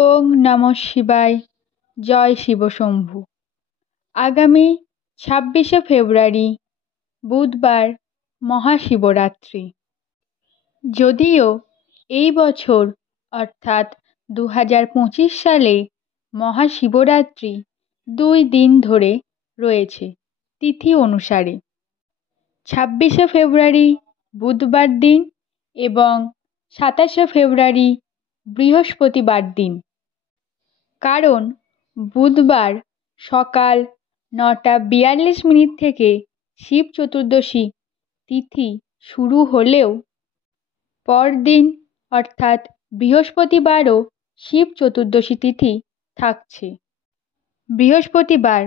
ওং নমঃ শিবায়। জয় শিবশম্ভু। আগামী 26শে ফেব্রুয়ারি বুধবার মহাশিবরাত্রি। যদিও এই বছর অর্থাৎ 2025 সালে মহাশিবরাত্রি 2 দিন ধরে রয়েছে তিথি অনুসারে। 26শে ফেব্রুয়ারি বুধবার দিন এবং 27শে ফেব্রুয়ারি বৃহস্পতিবার দিন। কারণ বুধবার সকাল 9:42 থেকে শিব চতুর্দশী তিথি শুরু হলেও পরদিন অর্থাৎ বৃহস্পতিবারও শিব চতুর্দশী তিথি থাকছে। বৃহস্পতিবার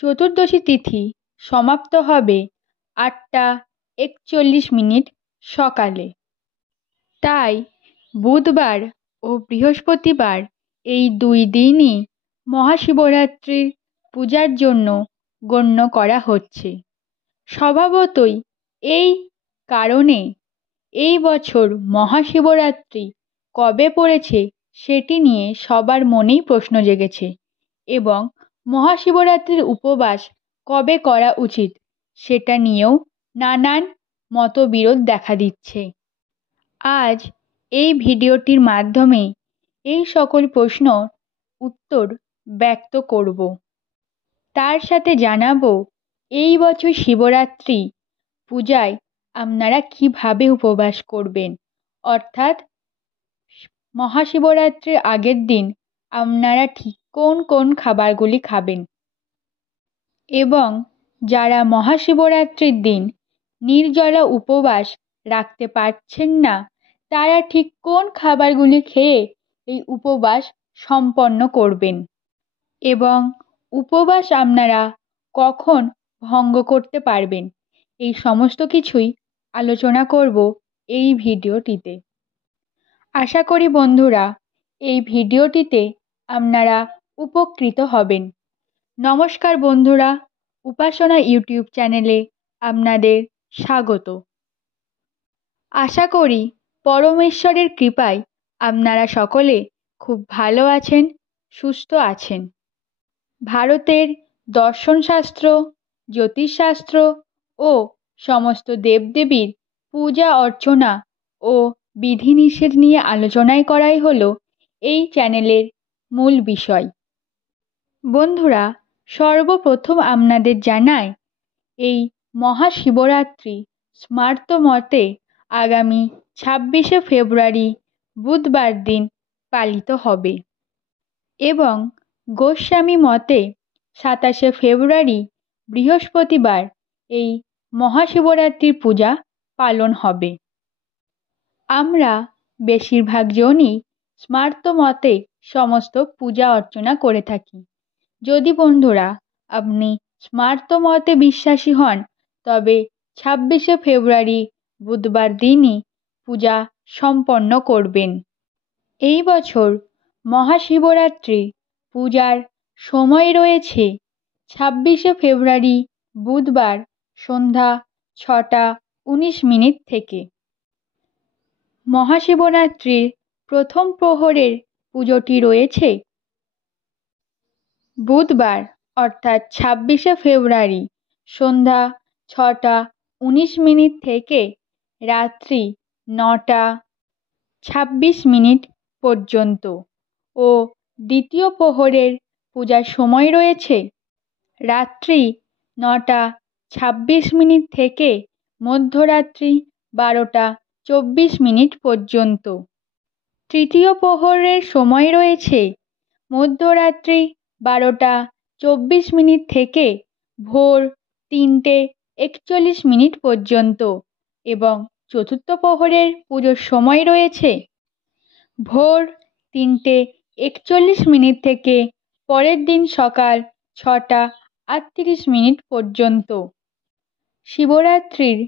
চতুর্দশী তিথি সমাপ্ত হবে 8:41 সকালে। তাই বুধবার ও বৃহস্পতিবার এই 2 দিনই মহাশিবরাত্রির পূজার জন্য গণ্য করা হচ্ছে। স্বভাবতই এই কারণে এই বছর মহাশিবরাত্রি কবে পড়েছে সেটি নিয়ে সবার মনেই প্রশ্ন জেগেছে এবং মহাশিবরাত্রির উপবাস কবে করা উচিত সেটা নিয়েও নানান মতবিরোধ দেখা দিচ্ছে। আজ এই ভিডিওটির মাধ্যমে এই সকল প্রশ্নর উত্তর ব্যক্ত করব। তার সাথে জানাবো এই বছর শিবরাত্রি পূজায় আপনারা কিভাবে উপবাস করবেন, অর্থাৎ মহাশিবরাত্রির আগের দিন আপনারা ঠিক কোন কোন খাবারগুলি খাবেন এবং যারা মহাশিবরাত্রির দিন নির্জলা উপবাস রাখতে পারছেন না তারা ঠিক কোন খাবারগুলি খেয়ে এই উপবাস সম্পন্ন করবেন এবং উপবাস আপনারা কখন ভঙ্গ করতে পারবেন, এই সমস্ত কিছুই আলোচনা করব এই ভিডিওটিতে। আশা করি বন্ধুরা এই ভিডিওটিতে আপনারা উপকৃত হবেন। নমস্কার বন্ধুরা, উপাসনা ইউটিউব চ্যানেলে আপনাদের স্বাগত। আশা করি পরমেশ্বরের কৃপায় আপনারা সকলে খুব ভালো আছেন, সুস্থ আছেন। ভারতের দর্শনশাস্ত্র, জ্যোতিষশাস্ত্র ও সমস্ত দেবদেবীর পূজা অর্চনা ও বিধিনিষেধ নিয়ে আলোচনাই করাই হলো এই চ্যানেলের মূল বিষয়। বন্ধুরা, সর্বপ্রথম আপনাদের জানাই এই মহাশিবরাত্রি স্মার্ত মতে আগামী 26শে ফেব্রুয়ারি বুধবার দিন পালিত হবে এবং গোস্বামী মতে 27শে ফেব্রুয়ারি বৃহস্পতিবার এই মহাশিবরাত্রির পূজা পালন হবে। আমরা বেশিরভাগ জনই স্মার্ত মতে সমস্ত পূজা অর্চনা করে থাকি। যদি বন্ধুরা আপনি স্মার্ত মতে বিশ্বাসী হন তবে 26শে ফেব্রুয়ারি বুধবার দিনই পূজা সম্পন্ন করবেন। এই বছর মহাশিবরাত্রি পূজার সময় রয়েছে 26শে ফেব্রুয়ারি বুধবার সন্ধ্যা 6:19 থেকে। মহাশিবরাত্রির প্রথম প্রহরের পুজোটি রয়েছে বুধবার অর্থাৎ 26শে ফেব্রুয়ারি সন্ধ্যা 6:19 থেকে রাত্রি 9:26 পর্যন্ত ও দ্বিতীয় প্রহরের পূজার সময় রয়েছে রাত্রি 9:26 থেকে মধ্যরাত্রি 12:24 পর্যন্ত। তৃতীয় প্রহরের সময় রয়েছে মধ্যরাত্রি 12:24 থেকে ভোর 3:41 পর্যন্ত এবং চতুর্থ প্রহরের পুজোর সময় রয়েছে ভোর 3:41 থেকে পরের দিন সকাল 6:38 পর্যন্ত। শিবরাত্রির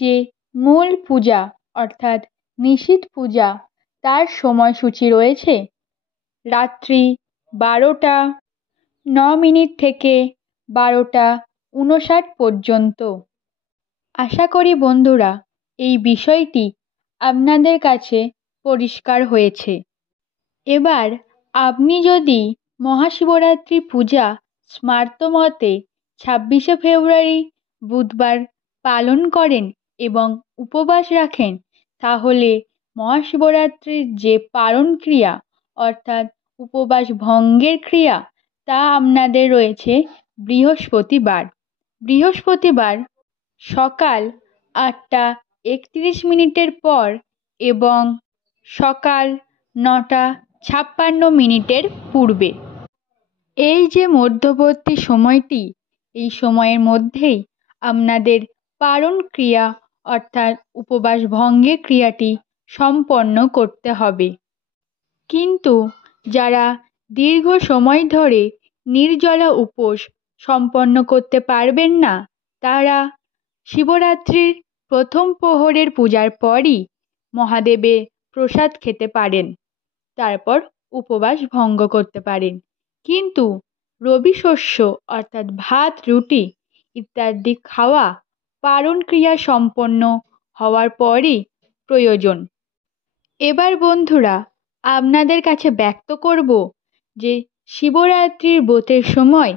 যে মূল পূজা অর্থাৎ নিশীথ পূজা তার সময়সূচি রয়েছে রাত্রি 12:09 থেকে 12:59 পর্যন্ত। আশা করি বন্ধুরা এই বিষয়টি আপনাদের কাছে পরিষ্কার হয়েছে। এবার আপনি যদি মহাশিবরাত্রি পূজা স্মার্তমতে 26শে ফেব্রুয়ারি বুধবার পালন করেন এবং উপবাস রাখেন, তাহলে মহাশিবরাত্রির যে পারণ ক্রিয়া অর্থাৎ উপবাস ভঙ্গের ক্রিয়া তা আপনাদের রয়েছে বৃহস্পতিবার। বৃহস্পতিবার সকাল 8:31 পর এবং সকাল 9:56 পূর্বে। এই যে মধ্যবর্তী সময়টি, এই সময়ের মধ্যেই আপনাদের পারণ ক্রিয়া অর্থাৎ উপবাস ভঙ্গের ক্রিয়াটি সম্পন্ন করতে হবে। কিন্তু যারা দীর্ঘ সময় ধরে নির্জলা উপোস সম্পন্ন করতে পারবেন না, তারা শিবরাত্রির প্রথম প্রহরের পূজার পরই মহাদেবের প্রসাদ খেতে পারেন, তারপর উপবাস ভঙ্গ করতে পারেন। কিন্তু রবি শস্য অর্থাৎ ভাত, রুটি ইত্যাদি খাওয়া পারণ ক্রিয়া সম্পন্ন হওয়ার পরই প্রয়োজন। এবার বন্ধুরা, আপনাদের কাছে ব্যক্ত করব যে শিবরাত্রির ব্রতের সময়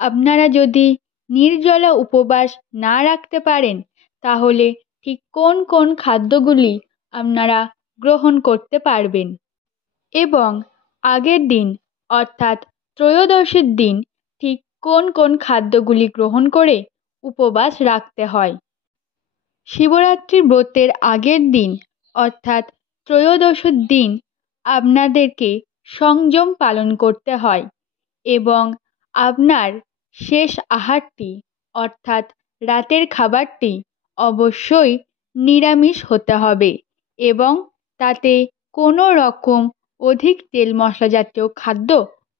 আপনারা যদি নির্জলা উপবাস না রাখতে পারেন, তাহলে ঠিক কোন কোন খাদ্যগুলি আপনারা গ্রহণ করতে পারবেন এবং আগের দিন অর্থাৎ ত্রয়োদশীর দিন ঠিক কোন কোন খাদ্যগুলি গ্রহণ করে উপবাস রাখতে হয়। শিবরাত্রি ব্রতের আগের দিন অর্থাৎ ত্রয়োদশীর দিন আপনাদেরকে সংযম পালন করতে হয় এবং আপনার শেষ আহারটি অর্থাৎ রাতের খাবারটি অবশ্যই নিরামিষ হতে হবে এবং তাতে কোনো রকম অধিক তেল মশলা জাতীয় খাদ্য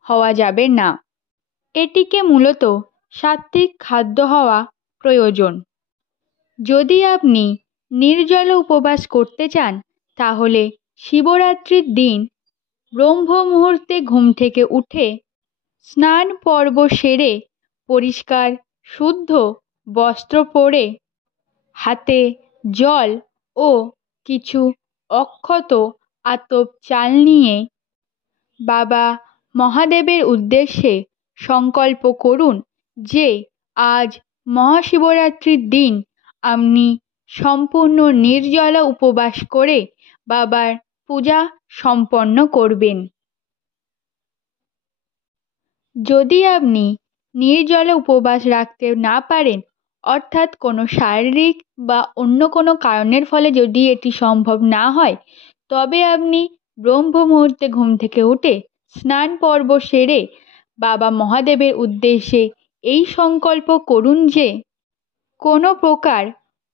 হওয়া যাবে না। এটিকে মূলত সাত্ত্বিক খাদ্য হওয়া প্রয়োজন। যদি আপনি নির্জলা উপবাস করতে চান, তাহলে শিবরাত্রির দিন ব্রহ্ম মুহূর্তে ঘুম থেকে উঠে স্নান পর্ব সেরে পরিষ্কার শুদ্ধ বস্ত্র পরে হাতে জল ও কিছু অক্ষত আতপ চাল নিয়ে বাবা মহাদেবের উদ্দেশ্যে সংকল্প করুন যে আজ মহাশিবরাত্রির দিন আপনি সম্পূর্ণ নির্জলা উপবাস করে বাবার পূজা সম্পন্ন করবেন। যদি আপনি নির্জলা উপবাস রাখতে না পারেন, অর্থাৎ কোনো শারীরিক বা অন্য কোনো কারণের ফলে যদি এটি সম্ভব না হয়, তবে আপনি ব্রহ্ম মুহূর্তে ঘুম থেকে উঠে স্নান পর্ব সেরে বাবা মহাদেবের উদ্দেশ্যে এই সংকল্প করুন যে কোনো প্রকার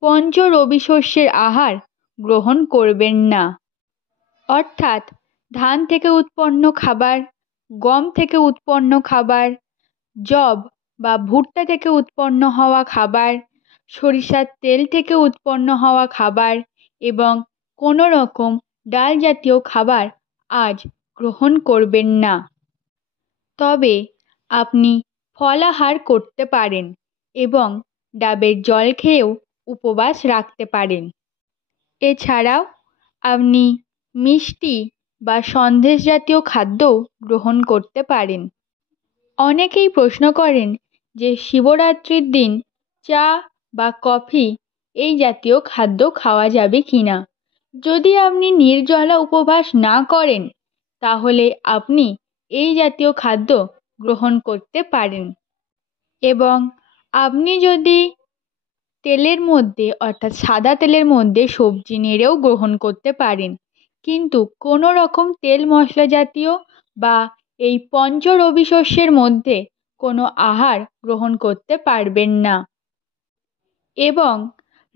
পঞ্চ রবি শস্যের আহার গ্রহণ করবেন না, অর্থাৎ ধান থেকে উৎপন্ন খাবার, গম থেকে উৎপন্ন খাবার, যব বা ভুট্টা থেকে উৎপন্ন হওয়া খাবার, সরিষার তেল থেকে উৎপন্ন হওয়া খাবার এবং কোনো রকম ডাল জাতীয় খাবার আজ গ্রহণ করবেন না। তবে আপনি ফলাহার করতে পারেন এবং ডাবের জল খেয়েও উপবাস রাখতে পারেন। এছাড়াও আপনি মিষ্টি বা সন্দেশ জাতীয় খাদ্যও গ্রহণ করতে পারেন। অনেকেই প্রশ্ন করেন যে শিবরাত্রির দিন চা বা কফি এই জাতীয় খাদ্য খাওয়া যাবে কি না। যদি আপনি নির্জলা উপবাস না করেন, তাহলে আপনি এই জাতীয় খাদ্য গ্রহণ করতে পারেন এবং আপনি যদি তেলের মধ্যে অর্থাৎ সাদা তেলের মধ্যে সবজি নেড়েও গ্রহণ করতে পারেন, কিন্তু কোনো রকম তেল মশলা জাতীয় বা এই পঞ্চ রবি শস্যের মধ্যে কোনো আহার গ্রহণ করতে পারবেন না এবং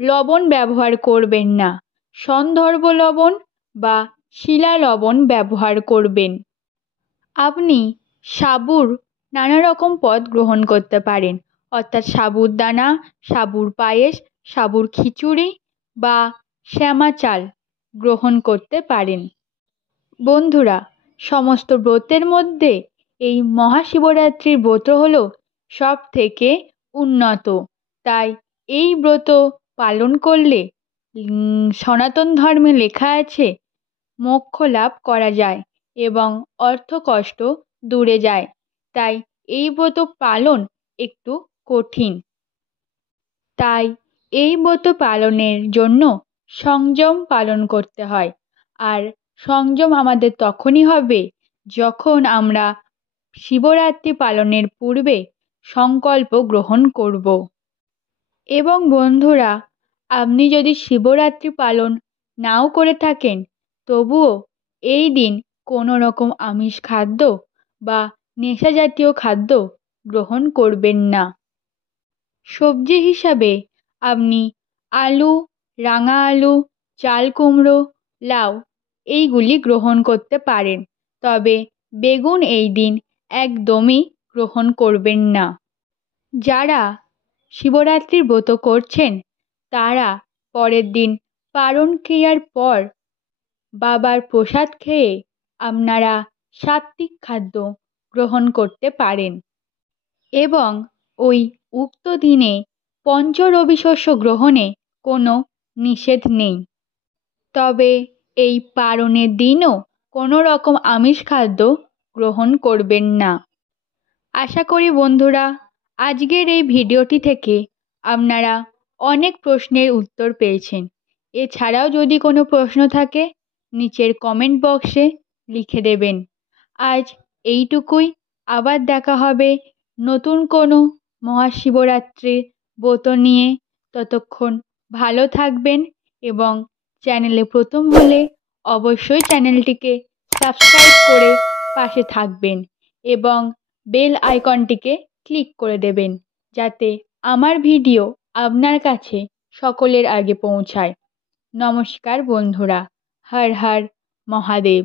লবণ ব্যবহার করবেন না। সন্ধর্ব লবণ বা শিলা লবণ ব্যবহার করবেন। আপনি সাবুর নানা রকম পদ গ্রহণ করতে পারেন, অর্থাৎ সাবুদানা, সাবুর পায়েস, সাবুর খিচুড়ি বা শ্যামা চাল গ্রহণ করতে পারেন। বন্ধুরা, সমস্ত ব্রতের মধ্যে এই মহাশিবরাত্রির ব্রত হল সব থেকে উন্নত। তাই এই ব্রত পালন করলে সনাতন ধর্মে লেখা আছে মোক্ষ লাভ করা যায় এবং অর্থকষ্ট দূরে যায়। তাই এই ব্রত পালন একটু কঠিন। তাই এই ব্রত পালনের জন্য সংযম পালন করতে হয়। আর সংযম আমাদের তখনই হবে যখন আমরা শিবরাত্রি পালনের পূর্বে সংকল্প গ্রহণ করব। এবং বন্ধুরা, আপনি যদি শিবরাত্রি পালন নাও করে থাকেন, তবুও এই দিন কোনো রকম আমিষ খাদ্য বা নেশা জাতীয় খাদ্য গ্রহণ করবেন না। সবজি হিসাবে আপনি আলু, রাঙা আলু, চাল কুমড়ো, লাউ এইগুলি গ্রহণ করতে পারেন। তবে বেগুন এই দিন একদমই গ্রহণ করবেন না। যারা শিবরাত্রির ব্রত করছেন তারা পরের দিন পারণ ক্রিয়ার পর বাবার প্রসাদ খেয়ে আপনারা সাত্ত্বিক খাদ্য গ্রহণ করতে পারেন। এবং ওই উক্ত দিনে পঞ্চরবি শস্য গ্রহণে কোনো নিষেধ নেই। তবে এই পারণের দিনও কোনো রকম আমিষ খাদ্য গ্রহণ করবেন না। আশা করি বন্ধুরা, আজকের এই ভিডিওটি থেকে আপনারা অনেক প্রশ্নের উত্তর পেয়েছেন। এছাড়াও যদি কোনো প্রশ্ন থাকে নিচের কমেন্ট বক্সে লিখে দেবেন। আজ এইটুকুই। আবার দেখা হবে নতুন কোনো মহাশিবরাত্রির ব্রত নিয়ে। ততক্ষণ ভালো থাকবেন এবং চ্যানেলে প্রথম হলে অবশ্যই চ্যানেলটিকে সাবস্ক্রাইব করে পাশে থাকবেন এবং বেল আইকনটিকে ক্লিক করে দেবেন যাতে আমার ভিডিও আপনার কাছে সকলের আগে পৌঁছায়। নমস্কার বন্ধুরা। হর হর মহাদেব।